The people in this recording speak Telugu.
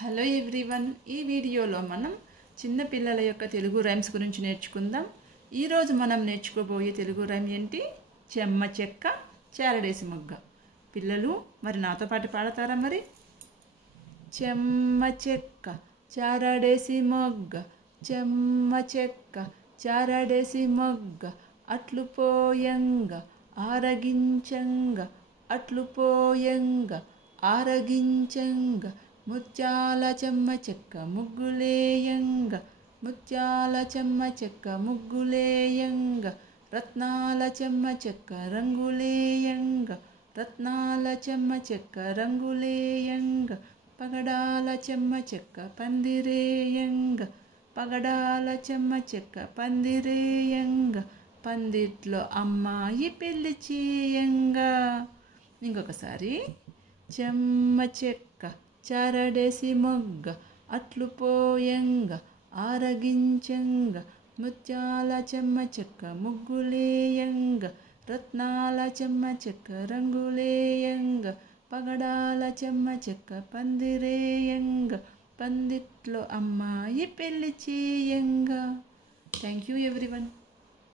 హలో ఎవ్రీవన్, ఈ వీడియోలో మనం చిన్న పిల్లల యొక్క తెలుగు రైమ్స్ గురించి నేర్చుకుందాం. ఈరోజు మనం నేర్చుకోబోయే తెలుగు రైమ్ ఏంటి? చెమ్మ చెక్క చారడేసి మొగ్గ. పిల్లలు మరి నాతో పాటు పాడతారా? మరి చెమ్మ చెక్క చారడేసి మొగ్గ, చెమ్మ చెక్క చారడేసి మొగ్గ, అట్లు పోయంగ ఆరగించంగ, అట్లు పోయంగ ఆరగించంగ, ముత్యాల చెమ్మ చెక్క ముగ్గులేయంగ, ముత్యాల చెమ్మ చెక్క ముగ్గులేయంగ, రత్నాల చెమ్మ చెక్క రంగులేయంగ, రత్నాల చెమ్మ చెక్క రంగులేయంగ, పగడాల చెమ్మ చెక్క పందిరేయంగ, పగడాల చెమ్మ చెక్క పందిరేయంగ, పందిట్లో అమ్మాయి పెళ్లి చేయంగా. ఇంకొకసారి చెమ్మ చెక్క చారడేసి మొగ్గ, అట్లు పోయంగ ఆరగించంగ, ముత్యాల చెమ్మ చెక్క ముగ్గులేయంగ, రత్నాల చెమ్మ చెక్క రంగులేయంగ, పగడాల చెమ్మ చెక్క పందిరేయంగ, పందిట్లో అమ్మాయి పెళ్లి చేయంగా. Thank you everyone.